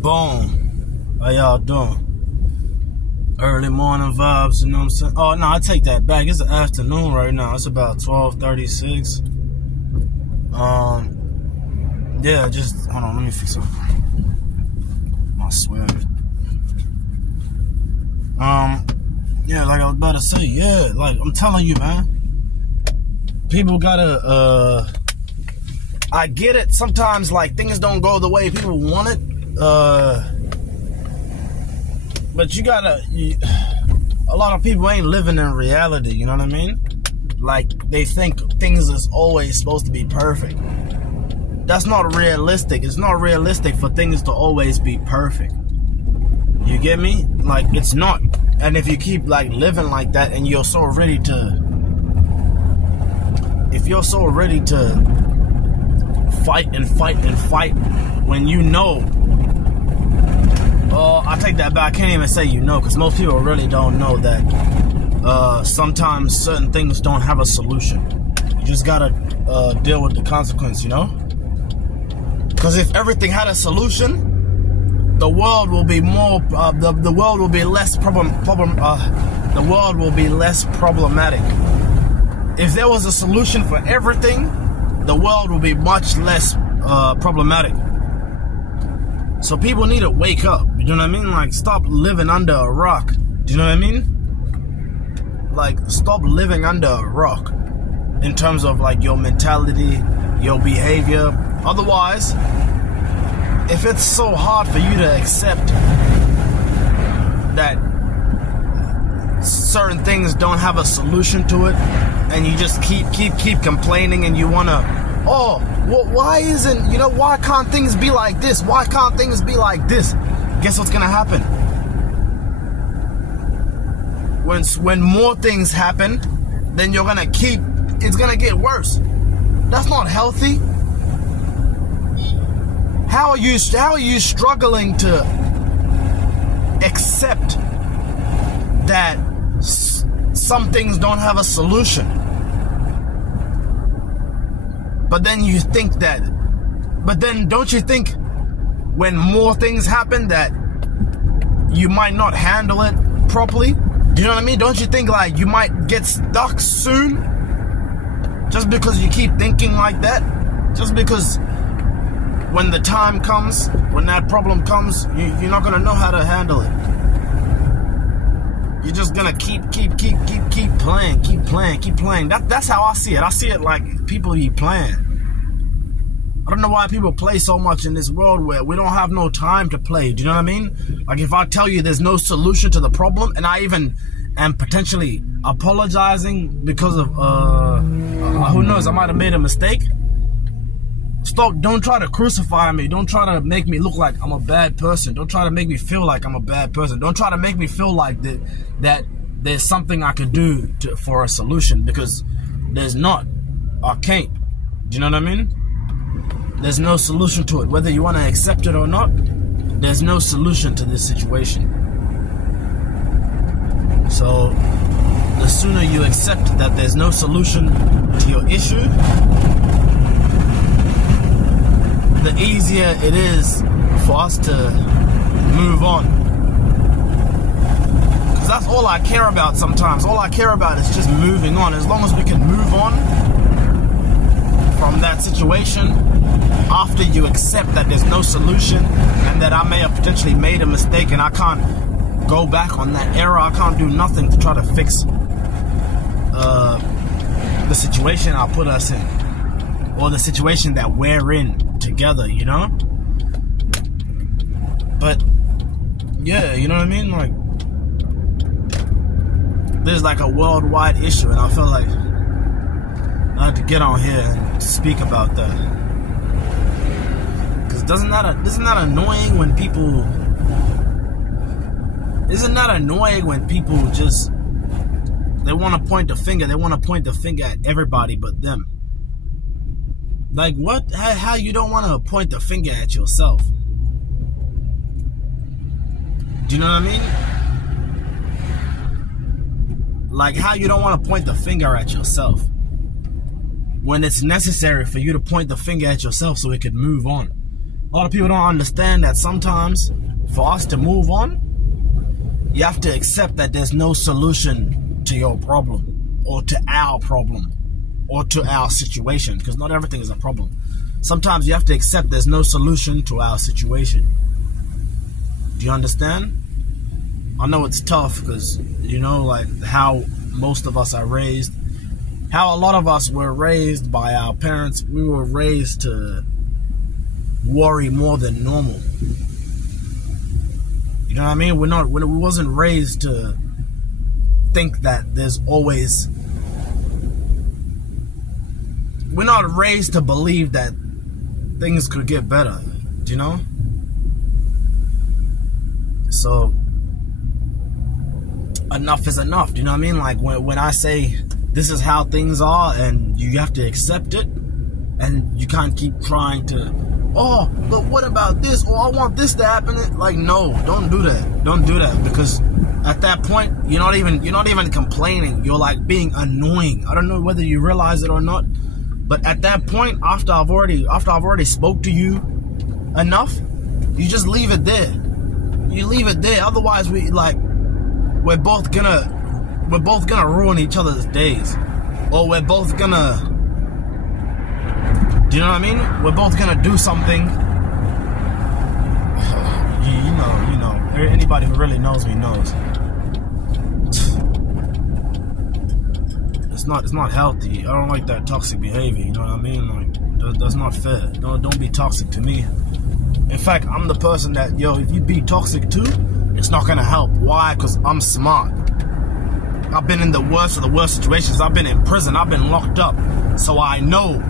Boom. How y'all doing? Early morning vibes, you know what I'm saying? Oh, no, I take that back. It's the afternoon right now. It's about 12:36. Yeah, just, hold on, let me fix up my swag. Yeah, like I was about to say, yeah, like, I'm telling you, man. People gotta, I get it. Sometimes, like, things don't go the way people want it. But you gotta, a lot of people ain't living in reality, you know what I mean? Like, they think things is always supposed to be perfect. That's not realistic. It's not realistic for things to always be perfect. You get me? Like, it's not. And if you keep, like, living like that and you're so ready to, if you're so ready to fight and fight and fight when you know, I take that back. I can't even say you know, because most people really don't know that sometimes certain things don't have a solution. You just gotta deal with the consequence, you know? Because if everything had a solution, the world will be more. The world will be less the world will be less problematic. If there was a solution for everything, the world will be much less problematic. So people need to wake up. You know what I mean? Like, stop living under a rock. Do you know what I mean? Like, stop living under a rock in terms of, like, your mentality, your behavior. Otherwise, if it's so hard for you to accept that certain things don't have a solution to it, and you just keep complaining, and you wanna, oh, well, why isn't, you know, why can't things be like this? Why can't things be like this? Guess what's gonna happen? When more things happen, then you're gonna it's gonna get worse. That's not healthy. How are you struggling to accept that some things don't have a solution? But then you think that, but then don't you think when more things happen that you might not handle it properly? Do you know what I mean? Don't you think, like, you might get stuck soon? Just because you keep thinking like that? Just because when the time comes, when that problem comes, you're not gonna know how to handle it. You're just gonna keep playing. That's how I see it. I see it like people be playing. I don't know why people play so much in this world where we don't have no time to play. Do you know what I mean? Like, if I tell you there's no solution to the problem, and I even am potentially apologizing because of, who knows, I might have made a mistake. Stop, don't try to crucify me. Don't try to make me look like I'm a bad person. Don't try to make me feel like I'm a bad person. Don't try to make me feel like that there's something I could do for a solution, because there's not. I can't. Do you know what I mean? There's no solution to it. Whether you want to accept it or not, there's no solution to this situation. So, the sooner you accept that there's no solution to your issue, the easier it is for us to move on. Because that's all I care about sometimes. All I care about is just moving on. As long as we can move on from that situation, after you accept that there's no solution, and that I may have potentially made a mistake, and I can't go back on that error, I can't do nothing to try to fix the situation I put us in, or the situation that we're in together, you know? But yeah, you know what I mean? Like, there's like a worldwide issue, and I feel like I had to get on here and speak about that. Because isn't that annoying when people, isn't that annoying when people just, they want to point the finger, at everybody but them? Like, what? How you don't want to point the finger at yourself? Do you know what I mean? Like, how you don't want to point the finger at yourself when it's necessary for you to point the finger at yourself so it could move on. A lot of people don't understand that sometimes for us to move on, you have to accept that there's no solution to your problem or to our problem or to our situation, because not everything is a problem. Sometimes you have to accept there's no solution to our situation. Do you understand? I know it's tough because, you know, like how most of us are raised, how a lot of us were raised by our parents. We were raised to worry more than normal. You know what I mean? We wasn't raised to think that there's always... We're not raised to believe that things could get better, do you know? So, enough is enough, do you know what I mean? Like, when I say this is how things are and you have to accept it, and you can't keep trying to, oh, but what about this? Or I want this to happen. Like, no, don't do that. Don't do that, because at that point, you're not even complaining. You're like being annoying. I don't know whether you realize it or not, but at that point, after I've already spoke to you enough, you just leave it there. You leave it there. Otherwise, we're both gonna ruin each other's days, or we're both gonna, do you know what I mean? We're both gonna do something. You know. Anybody who really knows me knows. It's not healthy. I don't like that toxic behavior. You know what I mean? Like, that's not fair. Don't be toxic to me. In fact, I'm the person that, if you be toxic too, it's not gonna help. Why? Because I'm smart. I've been in the worst of the worst situations. I've been in prison. I've been locked up. So I know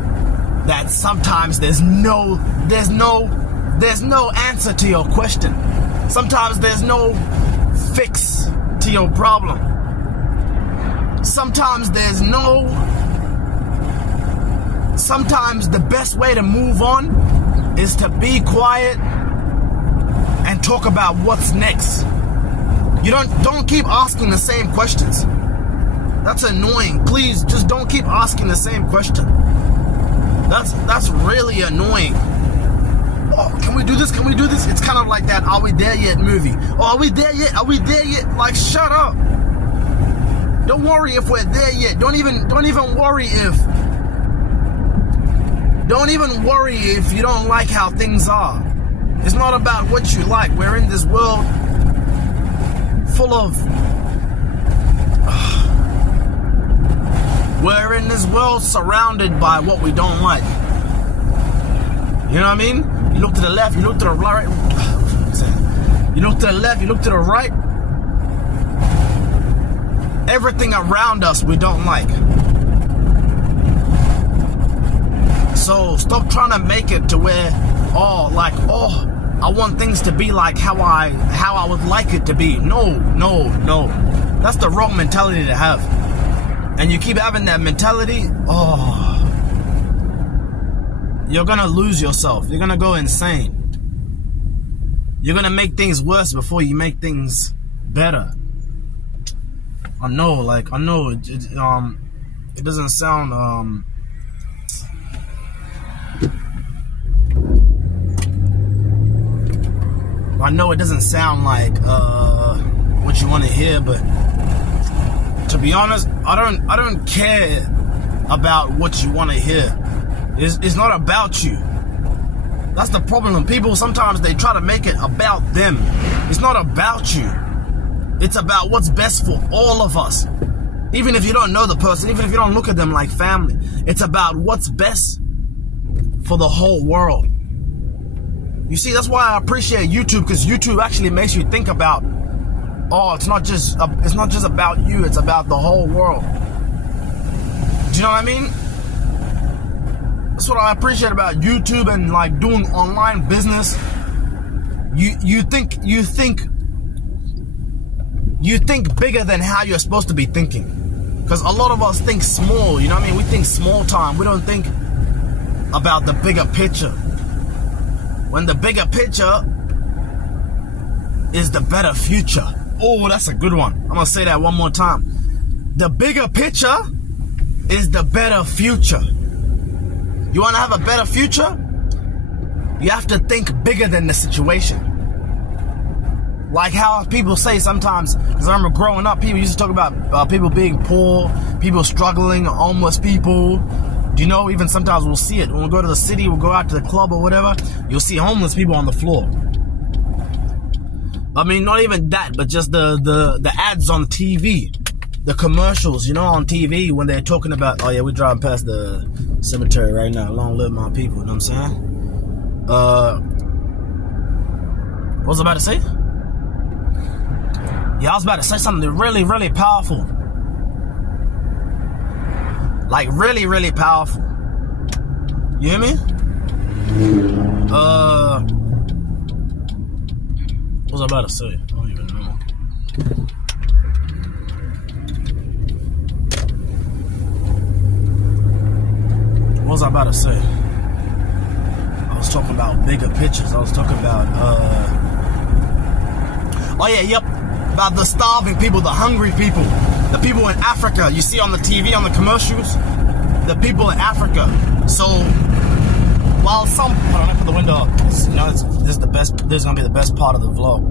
that sometimes there's no answer to your question. Sometimes there's no fix to your problem. Sometimes the best way to move on is to be quiet and talk about what's next. You don't keep asking the same questions. That's annoying. Please, just don't keep asking the same question. That's really annoying. Oh, can we do this? Can we do this? It's kind of like that "Are we there yet?" movie. Oh, are we there yet? Are we there yet? Like, shut up. Don't worry if we're there yet. Don't even worry if you don't like how things are. It's not about what you like. We're in this world full of... We're in this world surrounded by what we don't like. You know what I mean? You look to the left, you look to the right. You look to the left, you look to the right. Everything around us we don't like. So stop trying to make it to where, I want things to be like how I would like it to be. No. That's the wrong mentality to have. And you keep having that mentality, you're gonna lose yourself. You're gonna go insane. You're gonna make things worse before you make things better. I know it doesn't sound I know it doesn't sound like what you want to hear, but to be honest, I don't care about what you want to hear. It's not about you. That's the problem. People sometimes they try to make it about them. It's not about you. It's about what's best for all of us. Even if you don't know the person, even if you don't look at them like family, it's about what's best for the whole world. You see, that's why I appreciate YouTube, because YouTube actually makes you think about, it's not just about you, it's about the whole world. Do you know what I mean? That's what I appreciate about YouTube and like doing online business. You think bigger than how you're supposed to be thinking. Because a lot of us think small, you know what I mean? We think small time. We don't think about the bigger picture. When the bigger picture is the better future. Oh, that's a good one. I'm going to say that one more time. The bigger picture is the better future. You want to have a better future? You have to think bigger than the situation. Like how people say sometimes, because I remember growing up, people used to talk about people being poor, people struggling, homeless people. Do you know, even sometimes we'll see it. When we go to the city, we'll go out to the club or whatever, you'll see homeless people on the floor. I mean, not even that, but just the ads on TV. The commercials, you know, on TV when they're talking about, oh yeah, we're driving past the cemetery right now. Long live my people, you know what I'm saying? What was I about to say? Yeah, I was about to say something really, really powerful. Like really, really powerful. You hear me? What was I about to say? I don't even know. What was I about to say? I was talking about bigger pictures. I was talking about, oh yeah, yep. About the starving people, the hungry people, the people in Africa. You see on the TV, on the commercials, the people in Africa. So, while some, hold on, I put the window up. You know, this is the best, this is going to be the best part of the vlog.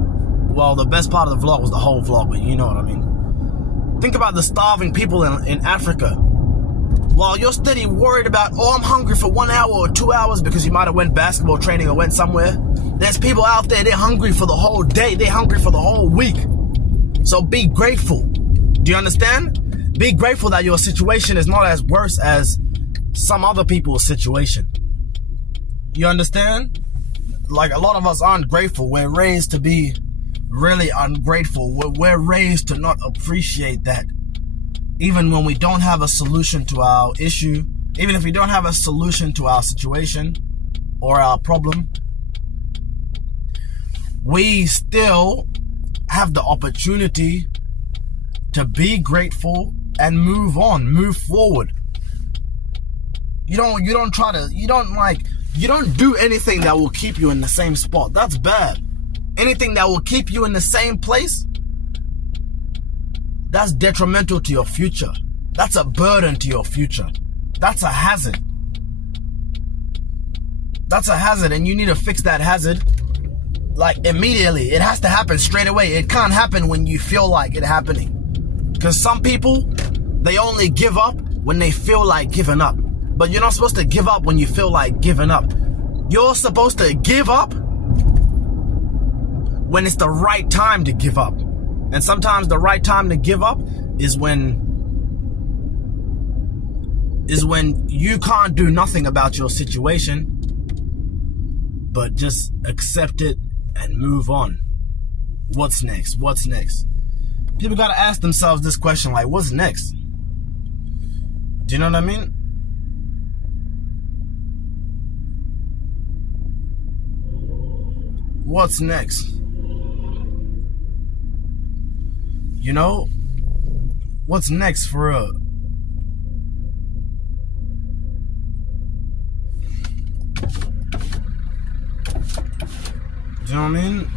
Well, the best part of the vlog was the whole vlog, but you know what I mean. Think about the starving people in Africa. While you're steady worried about, oh, I'm hungry for 1 hour or 2 hours because you might have went basketball training or went somewhere. There's people out there, they're hungry for the whole day. They're hungry for the whole week. So be grateful. Do you understand? Be grateful that your situation is not as worse as some other people's situation. You understand? Like a lot of us aren't grateful. We're raised to be really ungrateful. We're raised to not appreciate that. Even when we don't have a solution to our issue, even if we don't have a solution to our situation or our problem, we still have the opportunity to be grateful and move on, move forward. You don't do anything that will keep you in the same spot. That's bad. Anything that will keep you in the same place, that's detrimental to your future. That's a burden to your future. That's a hazard. That's a hazard, and you need to fix that hazard like immediately. It has to happen straight away. It can't happen when you feel like it happening. Because some people, they only give up when they feel like giving up. But you're not supposed to give up when you feel like giving up. You're supposed to give up when it's the right time to give up. And sometimes the right time to give up is when you can't do nothing about your situation, but just accept it and move on. What's next? What's next? People gotta ask themselves this question, like, what's next? Do you know what I mean? What's next? You know, what's next for real? Do you know what I mean?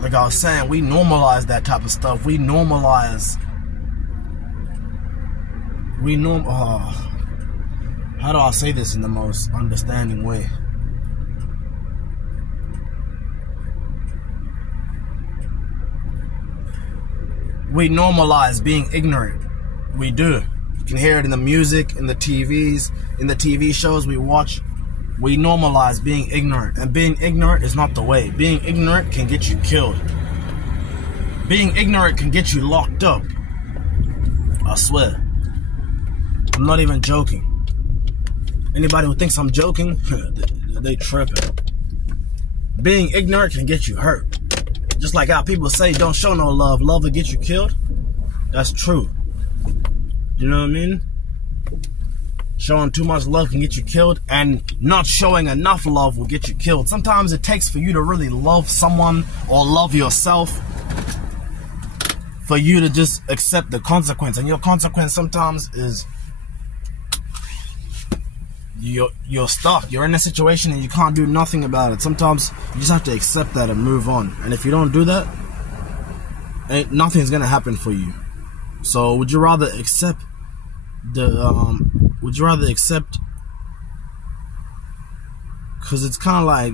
Like I was saying, we normalize that type of stuff. We normalize. How do I say this in the most understanding way? We normalize being ignorant. We do. You can hear it in the music, in the TVs, in the TV shows we watch. We normalize being ignorant. And being ignorant is not the way. Being ignorant can get you killed. Being ignorant can get you locked up. I swear. I'm not even joking. Anybody who thinks I'm joking, they tripping. Being ignorant can get you hurt. Just like how people say, don't show no love. Love will get you killed. That's true. You know what I mean? Showing too much love can get you killed, and not showing enough love will get you killed. Sometimes it takes for you to really love someone or love yourself for you to just accept the consequence. And your consequence sometimes is you're stuck. You're in a situation and you can't do nothing about it. Sometimes you just have to accept that and move on. And if you don't do that, nothing's gonna happen for you. So would you rather accept Because it's kind of like,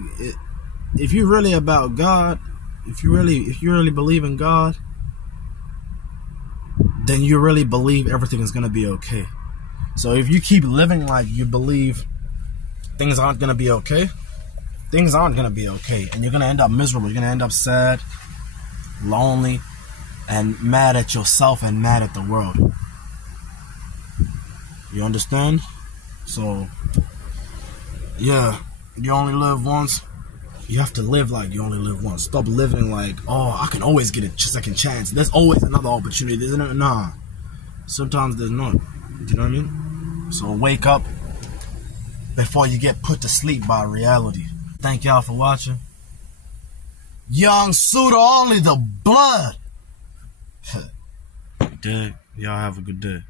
if you're really about God, if you really believe in God, then you really believe everything is going to be okay. So if you keep living like you believe things aren't going to be okay, things aren't going to be okay. And you're going to end up miserable. You're going to end up sad, lonely, and mad at yourself and mad at the world. You understand? So, yeah, you only live once. You have to live like you only live once. Stop living like, oh, I can always get a second chance. There's always another opportunity, isn't it? Nah. Sometimes there's not. Do you know what I mean? So wake up before you get put to sleep by reality. Thank y'all for watching. Young Sudo, only the blood. Dig. Y'all have a good day.